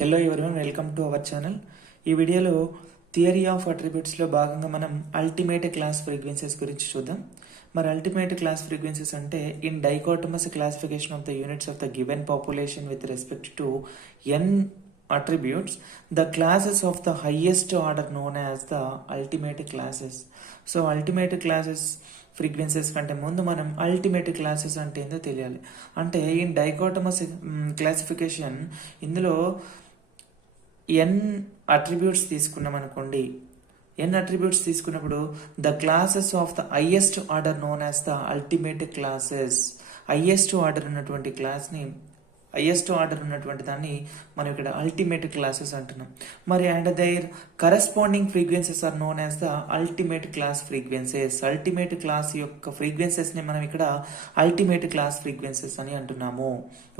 Hello everyone, welcome to our channel. ఈ వీడియోలో theory of అట్రిబ్యూట్స్లో భాగంగా మనం అల్టిమేట్ క్లాస్ ఫ్రీక్వెన్సీస్ గురించి చూద్దాం. మరి అల్టిమేట్ క్లాస్ ఫ్రీక్వెన్సీస్ అంటే in dichotomous classification of the units of the given population with respect to n attributes, the classes of the highest order known as the ultimate classes. So ultimate classes frequencies కంటే ముందు మనం ultimate classes అంటే ఏందో తెలియాలి. అంటే in dichotomous classification ఇందులో ఎన్ attributes తీసుకున్నాం అనుకోండి. ఎన్ అట్రిబ్యూట్స్ తీసుకున్నప్పుడు the classes of the highest order known as the ultimate classes. Highest order ఉన్నటువంటి క్లాస్ని హైయెస్ట్ ఆర్డర్ ఉన్నటువంటి దాన్ని మనం ఇక్కడ అల్టిమేట్ క్లాసెస్ అంటున్నాం. మరి and their corresponding frequencies are known as the ultimate class frequencies. Ultimate class యొక్క ఫ్రీక్వెన్సీస్ని మనం ఇక్కడ అల్టిమేట్ క్లాస్ ఫ్రీక్వెన్సీస్ అని అంటున్నాము.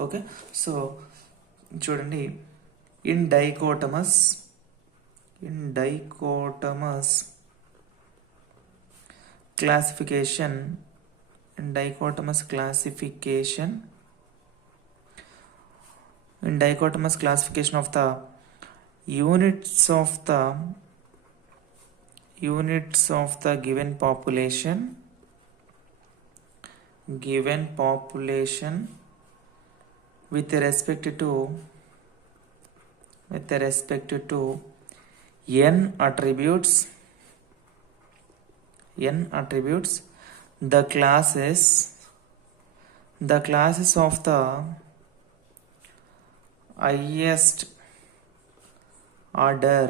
ఓకే, సో చూడండి, in dichotomous classification in dichotomous classification of the units of the given population with respect to n attributes, the classes of the highest order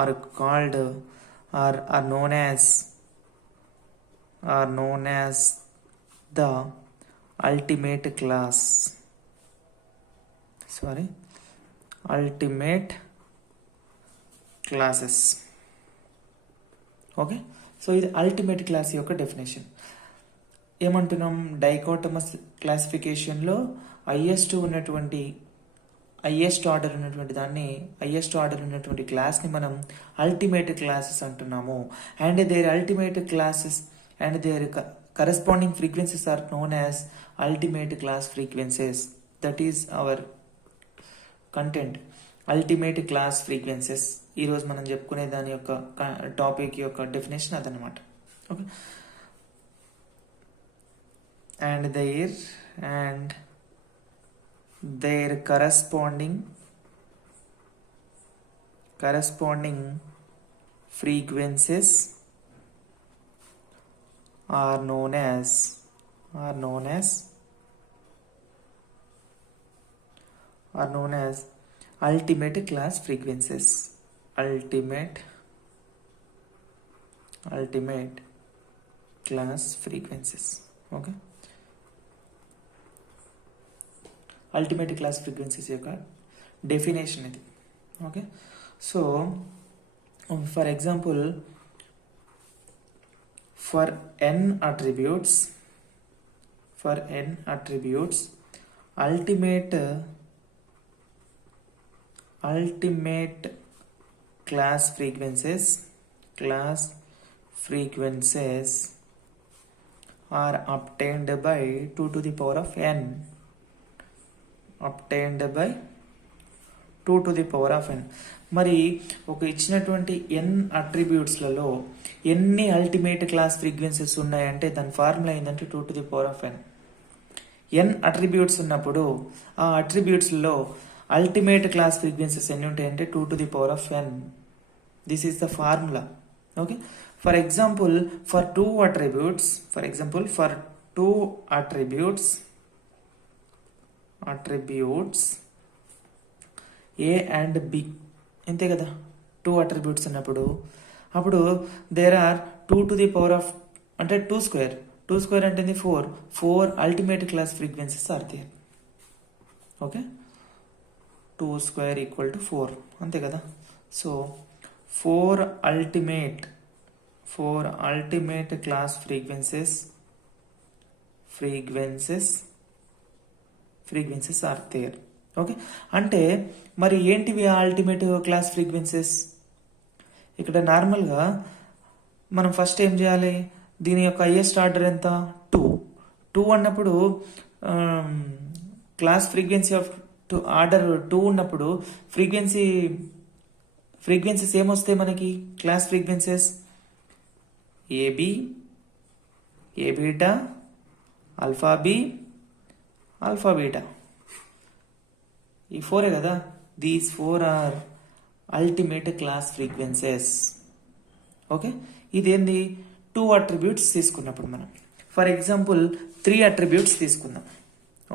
are called are known as the ultimate class. Ultimate classes. Okay, so ఇది ultimate class యొక్క definition. ఏమంటున్నాం, డైకోటమస్ క్లాసిఫికేషన్లో highest order ఉన్నటువంటి దాన్ని, highest order ఉన్నటువంటి క్లాస్ని మనం ultimate classes అంటున్నాము. And their ultimate classes and their corresponding frequencies are known as ultimate class frequencies. That is our content, ultimate class frequencies. ఈరోజు మనం చెప్పుకునే దాని యొక్క టాపిక్ యొక్క డెఫినేషన్ అదనమాట. Okay, and their corresponding frequencies are known as ultimate class frequencies. Ultimate class frequencies. Okay, ultimate class frequencies యొక్క definition ఇది. Okay, so for example, for n attributes ultimate class frequencies are obtained by 2 to the power of n. మరి ఒక ఇచ్చినటువంటి ఎన్ అట్రిబ్యూట్స్లలో ఎన్ని ultimate class frequencies ఉన్నాయంటే దాని formula ఏంటంటే 2 to the power of n. N attributes ఉన్నప్పుడు ఆ అట్రిబ్యూట్స్లో అల్టిమేట్ క్లాస్ ఫ్రీక్వెన్సీస్ ఎన్ని ఉంటాయంటే 2 to the power of n. This is the formula. Okay, for example, for two attributes A and B, అంతే కదా. 2 అట్రిబ్యూట్స్ ఉన్నప్పుడు అప్పుడు there are 2 to the power of అంటే 2 స్క్వేర్ అంటే 4 ultimate class frequencies are there. Okay, 2 square equal to 4, అంతే కదా. So 4 ultimate class frequencies are there. Okay, అంటే మరి ఏంటివి ఆ అల్టిమేట్ క్లాస్ ఫ్రీక్వెన్సీస్? ఇక్కడ నార్మల్గా మనం ఫస్ట్ ఏం చేయాలి, దీని యొక్క హైయెస్ట్ ఆర్డర్ ఎంత, 2 అన్నప్పుడు క్లాస్ ఫ్రీక్వెన్సీ ఆఫ్ ఆర్డర్ 2 ఉన్నప్పుడు ఫ్రీక్వెన్సీస్ ఏమొస్తాయి మనకి? Class frequencies A B, A beta, alpha B, alpha beta. ఈ 4 కదా. These 4 are ultimate class frequencies. Okay, ఇదేంది? 2 అట్రిబ్యూట్స్ తీసుకున్నప్పుడు మనం. ఫర్ ఎగ్జాంపుల్ 3 అట్రిబ్యూట్స్ తీసుకుందాం.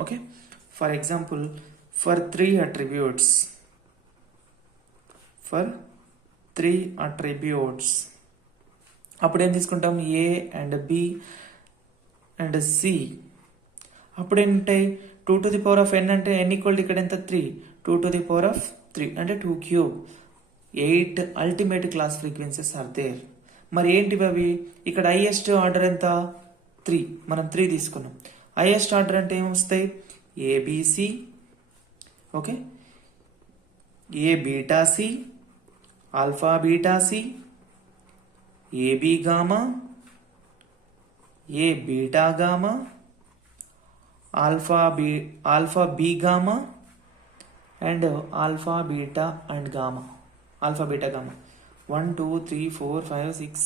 Okay, for example for 3 attributes అప్పుడు ఏం తీసుకుంటాం? A and B and C. అప్పుడు ఏంటాయి? 2 to the power of n అంటే n ఈక్వల్ ఇక్కడ ఎంత? 3. 2 to the power of 3 అంటే 2 cube. 8 ultimate class frequencies are there. మరి ఏంటివి అవి? ఇక్కడ హైయెస్ట్ ఆర్డర్ ఎంత? 3. మనం 3 తీసుకున్నాం. హైయెస్ట్ ఆర్డర్ అంటే ఏమొస్తాయి? A B C, okay, A beta C, alpha beta C, A B gamma, A beta gamma, alpha B gamma and alpha beta and gamma, alpha beta gamma. 1 2 3 4 5 6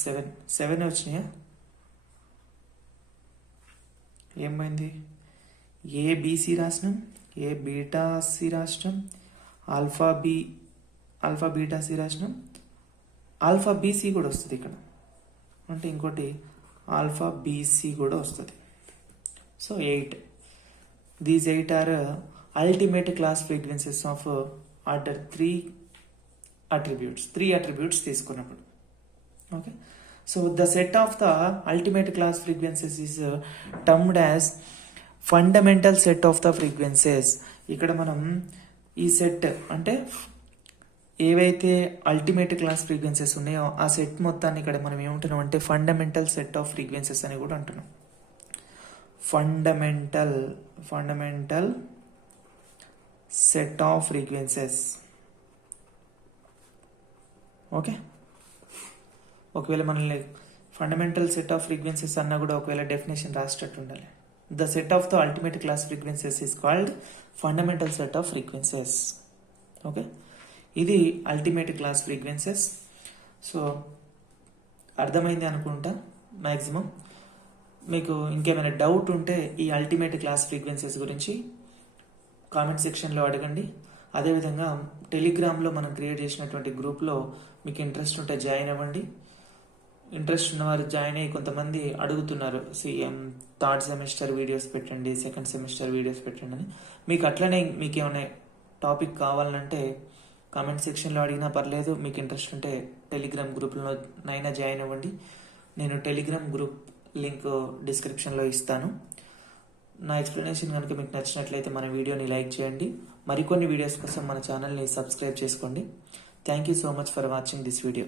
7 వచ్చినాయా? ఏమైంది? ఏ బీసీ రాసినాం, ఏ బీటా సి రాసినాం, alpha beta C రాసినాం, alpha B C కూడా వస్తుంది ఇక్కడ. అంటే ఇంకోటి ఆల్ఫా బీసీ కూడా వస్తుంది. So 8. These 8 are ultimate class frequencies of order 3 attributes తీసుకున్నప్పుడు. Okay, so the set of the ultimate class frequencies is termed as fundamental set of the frequencies. ఇక్కడ మనం ఈ సెట్ అంటే ఏవైతే అల్టిమేట్ క్లాస్ ఫ్రీక్వెన్సీస్ ఉన్నాయో ఆ సెట్ మొత్తాన్ని ఇక్కడ మనం ఏమంటున్నాం అంటే ఫండమెంటల్ సెట్ ఆఫ్ ఫ్రీక్వెన్సీస్ అని కూడా అంటున్నాం. Fundamental set of frequencies. Okay, ఒకవేళ మనల్ని ఫండమెంటల్ సెట్ ఆఫ్ ఫ్రీక్వెన్సీస్ అన్నా కూడా ఒకవేళ డెఫినేషన్ రాసేటట్టు ఉండాలి. The set of the ultimate class frequencies is called fundamental set of frequencies. Okay, ఇది అల్టిమేట్ క్లాస్ ఫ్రీక్వెన్సీస్. సో అర్థమైంది అనుకుంటా మ్యాక్సిమం. మీకు ఇంకేమైనా డౌట్ ఉంటే ఈ అల్టిమేట్ క్లాస్ ఫ్రీక్వెన్సీస్ గురించి కామెంట్ సెక్షన్లో అడగండి. అదేవిధంగా టెలిగ్రామ్లో మనం క్రియేట్ చేసినటువంటి గ్రూప్లో మీకు ఇంట్రెస్ట్ ఉంటే జాయిన్ అవ్వండి. ఇంట్రెస్ట్ ఉన్నవారు జాయిన్ అయ్యి కొంతమంది అడుగుతున్నారు, థర్డ్ సెమిస్టర్ వీడియోస్ పెట్టండి, సెకండ్ సెమిస్టర్ వీడియోస్ పెట్టండి అని. మీకు అట్లనే మీకు ఏమైనా టాపిక్ కావాలంటే కామెంట్ సెక్షన్లో అడిగినా పర్లేదు. మీకు ఇంట్రెస్ట్ ఉంటే టెలిగ్రామ్ గ్రూప్లో నైనా జాయిన్ అవ్వండి. నేను టెలిగ్రామ్ గ్రూప్ లింక్ డిస్క్రిప్షన్లో ఇస్తాను. నా ఎక్స్ప్లెనేషన్ కనుక మీకు నచ్చినట్లయితే మన వీడియోని లైక్ చేయండి. మరికొన్ని వీడియోస్ కోసం మన ఛానల్ని సబ్స్క్రైబ్ చేసుకోండి. Thank you so much for watching this video.